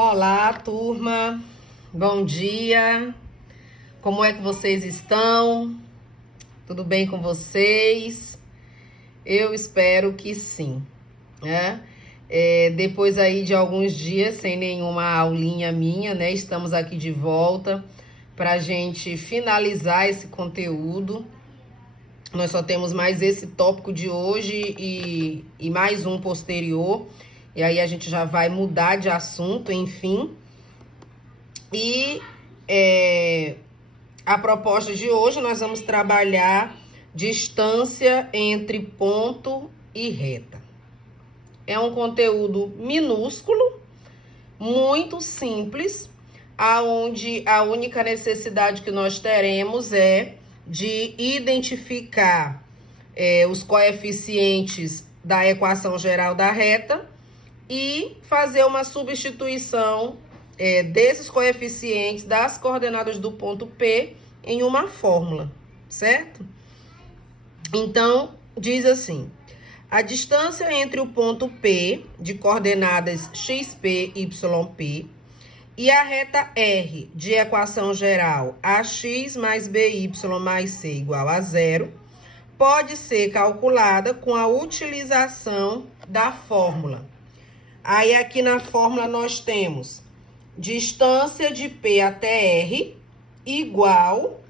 Olá, turma. Bom dia. Como é que vocês estão? Tudo bem com vocês? Eu espero que sim, né? Depois aí de alguns dias sem nenhuma aulinha minha, né? Estamos aqui de volta para a gente finalizar esse conteúdo. Nós só temos mais esse tópico de hoje e mais um posterior. E aí a gente já vai mudar de assunto, enfim. E a proposta de hoje nós vamos trabalhar distância entre ponto e reta. É um conteúdo minúsculo, muito simples, aonde a única necessidade que nós teremos é de identificar os coeficientes da equação geral da reta e fazer uma substituição desses coeficientes das coordenadas do ponto P em uma fórmula, certo? Então, diz assim: a distância entre o ponto P, de coordenadas xp, yp, e a reta R, de equação geral ax mais by mais c igual a zero, pode ser calculada com a utilização da fórmula. Aí, aqui na fórmula, nós temos distância de P até R igual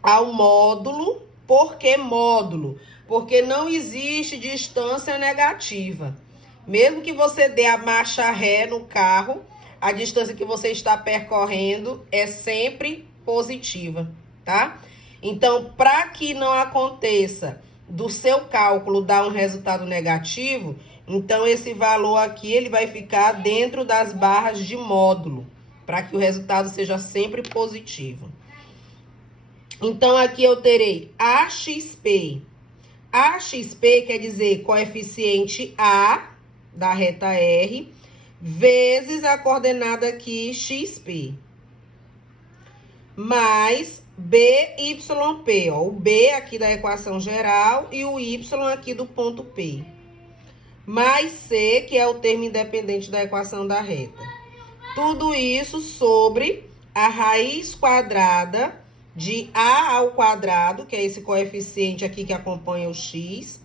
ao módulo. Por que módulo? Porque não existe distância negativa. Mesmo que você dê a marcha ré no carro, a distância que você está percorrendo é sempre positiva, tá? Então, para que não aconteça do seu cálculo dar um resultado negativo, então esse valor aqui ele vai ficar dentro das barras de módulo, para que o resultado seja sempre positivo. Então, aqui eu terei AXP. AXP quer dizer coeficiente A da reta R vezes a coordenada aqui XP. Mais BYP, ó, o B aqui da equação geral e o Y aqui do ponto P. Mais C, que é o termo independente da equação da reta. Tudo isso sobre a raiz quadrada de A ao quadrado, que é esse coeficiente aqui que acompanha o X,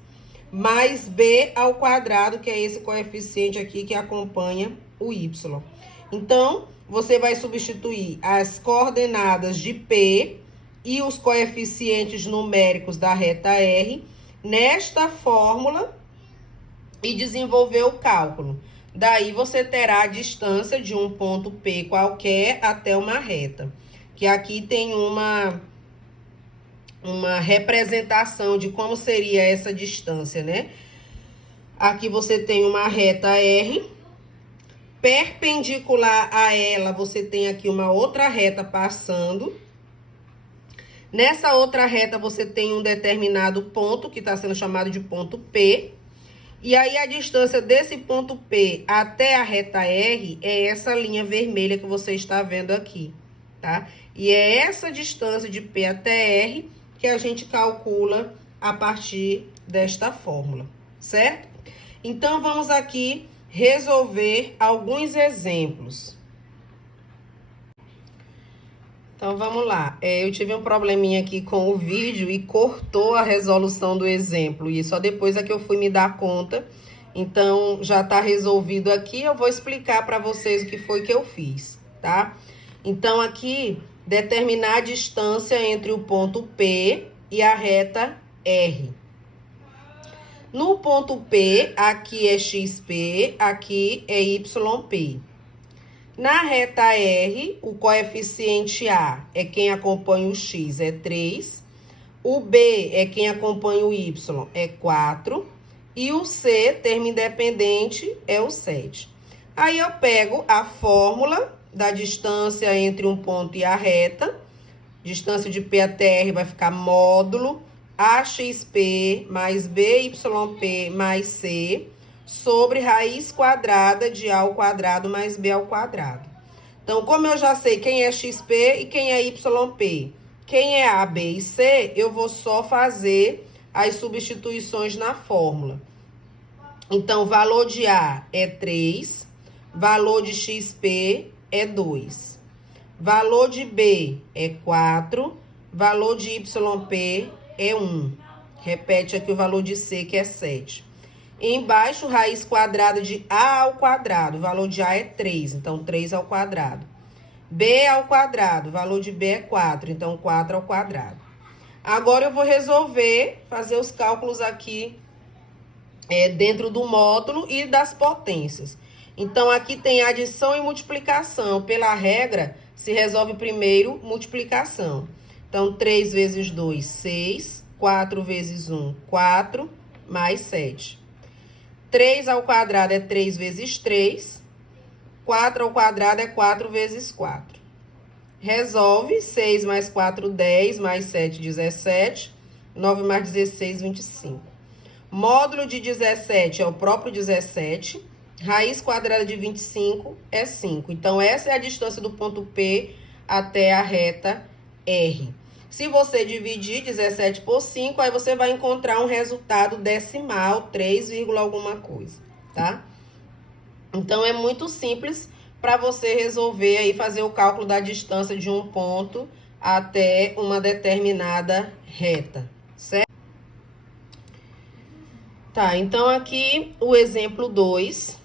mais B ao quadrado, que é esse coeficiente aqui que acompanha o Y. Então, você vai substituir as coordenadas de P e os coeficientes numéricos da reta R nesta fórmula e desenvolver o cálculo. Daí, você terá a distância de um ponto P qualquer até uma reta. Que aqui tem uma representação de como seria essa distância, né? Aqui você tem uma reta R. Perpendicular a ela, você tem aqui uma outra reta passando. Nessa outra reta, você tem um determinado ponto, que está sendo chamado de ponto P. E aí, a distância desse ponto P até a reta R é essa linha vermelha que você está vendo aqui, tá? E é essa distância de P até R que a gente calcula a partir desta fórmula, certo? Então, vamos aqui resolver alguns exemplos. Então, vamos lá. Eu tive um probleminha aqui com o vídeo e cortou a resolução do exemplo. E só depois é que eu fui me dar conta. Então, já tá resolvido aqui. Eu vou explicar para vocês o que foi que eu fiz, tá? Então, aqui, determinar a distância entre o ponto P e a reta R. No ponto P, aqui é XP, aqui é YP. Na reta R, o coeficiente A é quem acompanha o X, é 3. O B é quem acompanha o Y, é 4. E o C, termo independente, é o 7. Aí, eu pego a fórmula da distância entre um ponto e a reta. Distância de P até R vai ficar módulo AXP mais BYP mais C sobre raiz quadrada de A ao quadrado mais B ao quadrado. Então, como eu já sei quem é XP e quem é YP, quem é A, B e C, eu vou só fazer as substituições na fórmula. Então, o valor de A é 3, valor de XP é 2. Valor de B é 4. Valor de YP é 1. Repete aqui o valor de C, que é 7. Embaixo, raiz quadrada de A ao quadrado. O valor de A é 3, então 3 ao quadrado. B ao quadrado, o valor de B é 4, então 4 ao quadrado. Agora eu vou resolver, fazer os cálculos aqui dentro do módulo e das potências. Então, aqui tem adição e multiplicação. Pela regra, se resolve primeiro multiplicação. Então, 3 vezes 2, 6. 4 vezes 1, 4, mais 7. 3 ao quadrado é 3 vezes 3. 4 ao quadrado é 4 vezes 4. Resolve. 6 mais 4, 10. Mais 7, 17. 9 mais 16, 25. Módulo de 17 é o próprio 17. Raiz quadrada de 25 é 5. Então, essa é a distância do ponto P até a reta R. Se você dividir 17 por 5, aí você vai encontrar um resultado decimal, 3, alguma coisa, tá? Então, é muito simples para você resolver aí, fazer o cálculo da distância de um ponto até uma determinada reta, certo? Tá, então aqui o exemplo 2,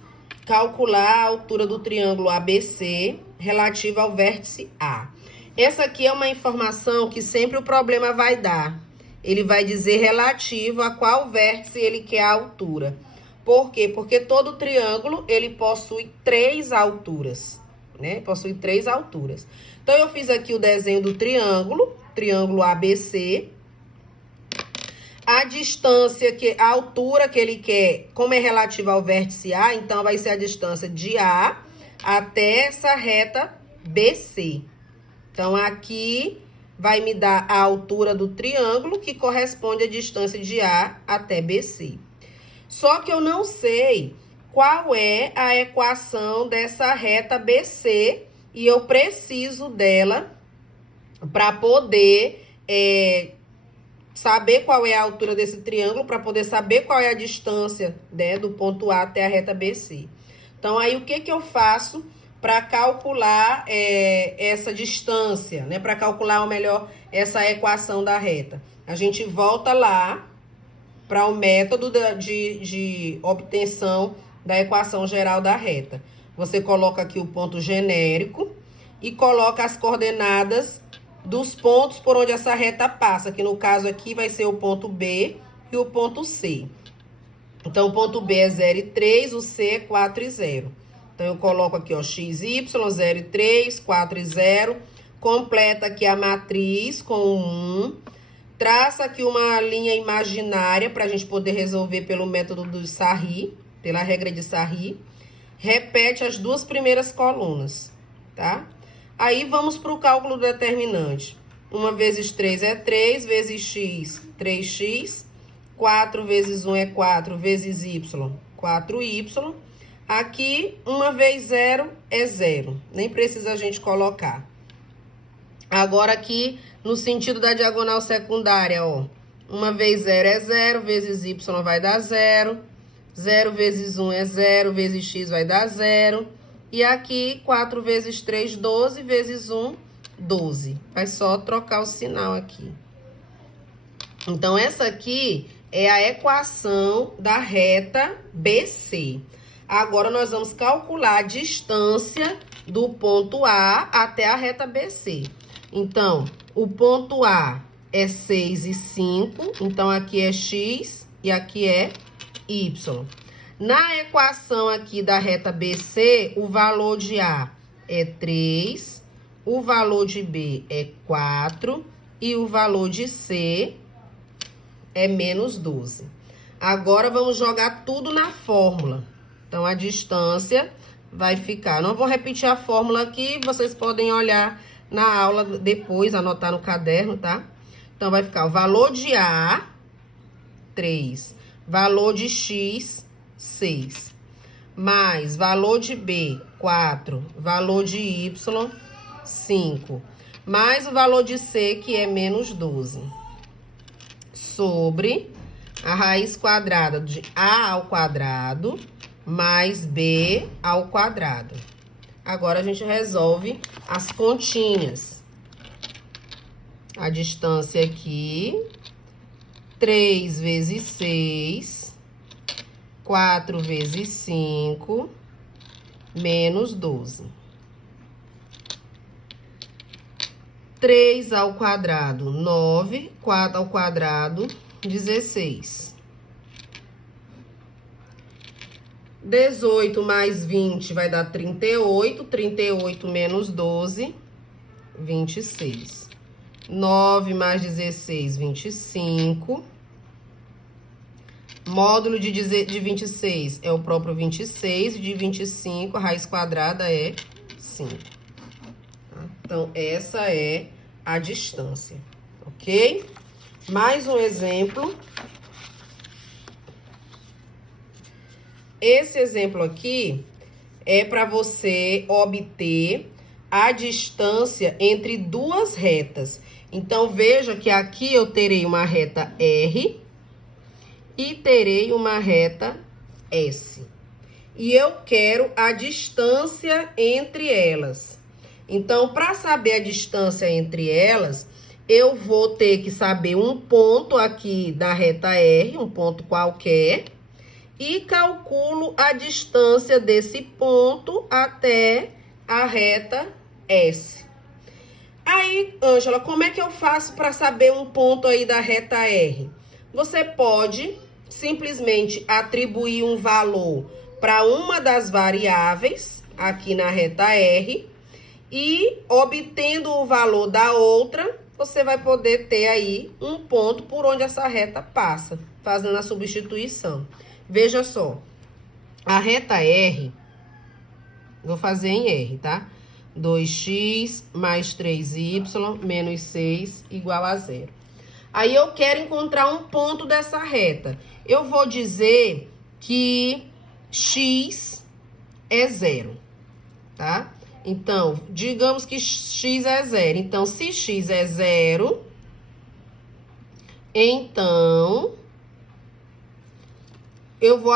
calcular a altura do triângulo ABC relativa ao vértice A. Essa aqui é uma informação que sempre o problema vai dar. Ele vai dizer relativo a qual vértice ele quer a altura. Por quê? Porque todo triângulo, ele possui 3 alturas, né? Possui 3 alturas. Então, eu fiz aqui o desenho do triângulo ABC. A distância, a altura que ele quer, como é relativa ao vértice A, então vai ser a distância de A até essa reta BC. Então, aqui vai me dar a altura do triângulo, que corresponde à distância de A até BC. Só que eu não sei qual é a equação dessa reta BC e eu preciso dela para poder saber qual é a altura desse triângulo, para poder saber qual é a distância, né, do ponto A até a reta BC. Então, aí o que eu faço para calcular essa distância, né? Para calcular, ou melhor, essa equação da reta. A gente volta lá para o método de obtenção da equação geral da reta. Você coloca aqui o ponto genérico e coloca as coordenadas dos pontos por onde essa reta passa, que no caso aqui vai ser o ponto B e o ponto C. Então, o ponto B é 0 e 3, o C é 4 e 0. Então, eu coloco aqui, ó, x, y, 0 e 3, 4 e 0. Completa aqui a matriz com 1. Traça aqui uma linha imaginária para a gente poder resolver pelo método do Sarri, pela regra de Sarri. Repete as duas primeiras colunas, tá? Aí, vamos para o cálculo determinante. 1 vezes 3 é 3, vezes x, 3x. 4 vezes 1 é 4, vezes y, 4y. Aqui, 1 vezes 0 é 0. Nem precisa a gente colocar. Agora, aqui, no sentido da diagonal secundária, ó. 1 vezes 0 é 0, vezes y vai dar 0. 0 vezes 1 é 0, vezes x vai dar 0. E aqui, 4 vezes 3, 12, vezes 1, 12. Vai só trocar o sinal aqui. Então, essa aqui é a equação da reta BC. Agora, nós vamos calcular a distância do ponto A até a reta BC. Então, o ponto A é 6 e 5. Então, aqui é x e aqui é y. Na equação aqui da reta BC, o valor de A é 3, o valor de B é 4 e o valor de C é menos 12. Agora, vamos jogar tudo na fórmula. Então, a distância vai ficar... Não vou repetir a fórmula aqui, vocês podem olhar na aula depois, anotar no caderno, tá? Então, vai ficar o valor de A, 3. Valor de X, 6. Mais valor de B, 4. Valor de Y, 5. Mais o valor de C, que é menos 12. Sobre a raiz quadrada de A ao quadrado mais b ao quadrado. Agora, a gente resolve as continhas. A distância aqui, 3 vezes 6, 4 vezes 5, menos 12. 3 ao quadrado, 9. 4 ao quadrado, 16. 18 mais 20 vai dar 38. 38 menos 12, 26. 9 mais 16, 25. Módulo de 26 é o próprio 26. De 25, a raiz quadrada é 5. Então, essa é a distância, ok? Mais um exemplo. Esse exemplo aqui é para você obter a distância entre duas retas. Então, veja que aqui eu terei uma reta R e terei uma reta S. E eu quero a distância entre elas. Então, para saber a distância entre elas, eu vou ter que saber um ponto aqui da reta R, um ponto qualquer, e calculo a distância desse ponto até a reta S. Aí, Ângela, como é que eu faço para saber um ponto aí da reta R? Você pode simplesmente atribuir um valor para uma das variáveis aqui na reta R e, obtendo o valor da outra, você vai poder ter aí um ponto por onde essa reta passa, fazendo a substituição. Veja só, a reta R, vou fazer em R, tá? 2x mais 3y menos 6 igual a 0. Aí eu quero encontrar um ponto dessa reta. Eu vou dizer que x é 0, tá? Então, digamos que x é 0. Então, se x é 0, então eu vou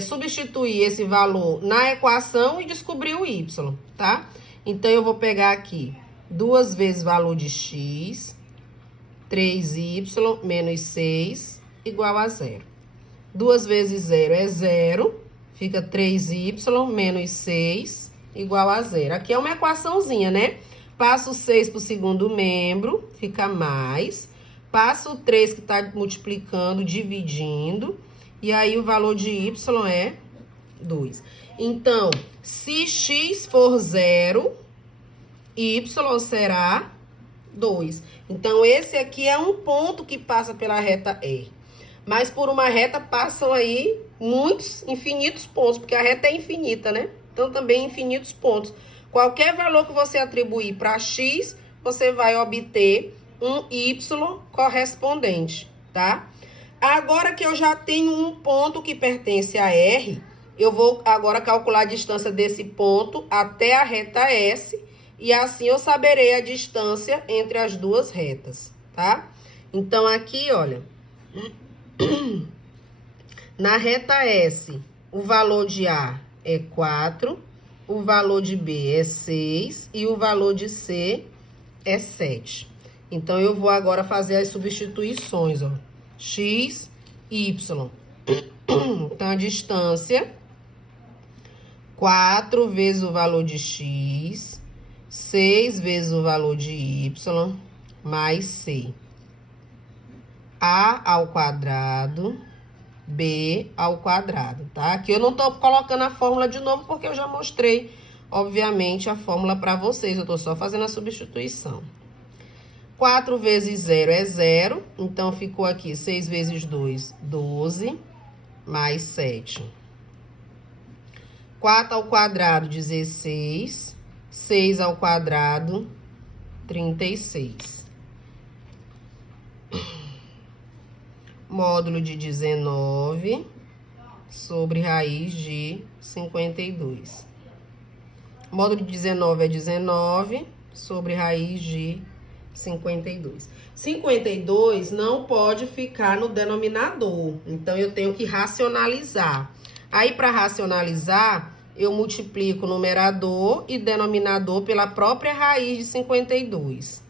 substituir esse valor na equação e descobrir o y, tá? Então, eu vou pegar aqui 2 vezes valor de x, 3y menos 6 igual a 0. 2 vezes 0 é 0, fica 3y menos 6 igual a 0. Aqui é uma equaçãozinha, né? Passo o 6 para o segundo membro, fica mais. Passo o 3 que está multiplicando, dividindo. E aí, o valor de y é 2. Então, se x for 0, y será 2. Então, esse aqui é um ponto que passa pela reta R. Mas por uma reta passam aí muitos, infinitos pontos, porque a reta é infinita, né? Então, também infinitos pontos. Qualquer valor que você atribuir para x, você vai obter um y correspondente, tá? Agora que eu já tenho um ponto que pertence a R, eu vou agora calcular a distância desse ponto até a reta S, e assim eu saberei a distância entre as duas retas, tá? Então, aqui, olha, na reta S, o valor de A é 4, o valor de B é 6 e o valor de C é 7. Então, eu vou agora fazer as substituições, ó. X, Y. Então, a distância, 4 vezes o valor de X, 6 vezes o valor de Y, mais C. A ao quadrado, B ao quadrado, tá? Aqui eu não tô colocando a fórmula de novo, porque eu já mostrei, obviamente, a fórmula para vocês. Eu tô só fazendo a substituição. 4 vezes 0 é 0, então ficou aqui 6 vezes 2, 12, mais 7. 4 ao quadrado, 16. 6 ao quadrado, 36. Módulo de 19 sobre raiz de 52. Módulo de 19 é 19 sobre raiz de 52. 52 não pode ficar no denominador, então eu tenho que racionalizar. Aí, para racionalizar, eu multiplico numerador e denominador pela própria raiz de 52.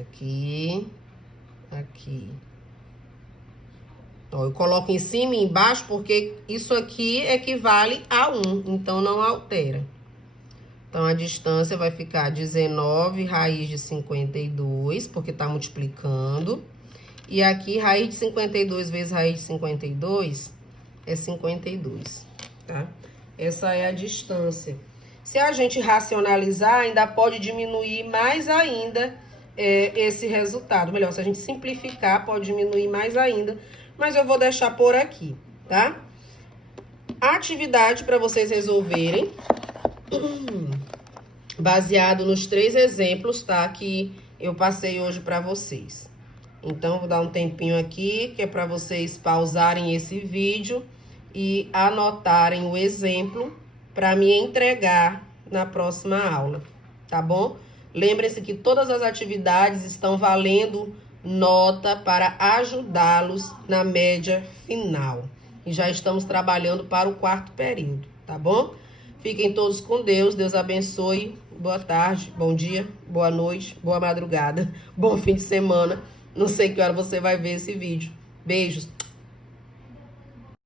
Aqui, aqui. Ó, eu coloco em cima e embaixo porque isso aqui equivale a 1, então não altera. Então, a distância vai ficar 19 raiz de 52, porque tá multiplicando. E aqui, raiz de 52 vezes raiz de 52 é 52, tá? Essa é a distância. Se a gente racionalizar, ainda pode diminuir mais ainda esse resultado. Melhor, se a gente simplificar, pode diminuir mais ainda. Mas eu vou deixar por aqui, tá? A atividade para vocês resolverem, baseado nos 3 exemplos, tá? Que eu passei hoje para vocês. Então, vou dar um tempinho aqui, que é para vocês pausarem esse vídeo e anotarem o exemplo para me entregar na próxima aula, tá bom? Lembrem-se que todas as atividades estão valendo nota para ajudá-los na média final. E já estamos trabalhando para o 4º período, tá bom? Fiquem todos com Deus, Deus abençoe. Boa tarde, bom dia, boa noite, boa madrugada, bom fim de semana. Não sei que hora você vai ver esse vídeo. Beijos.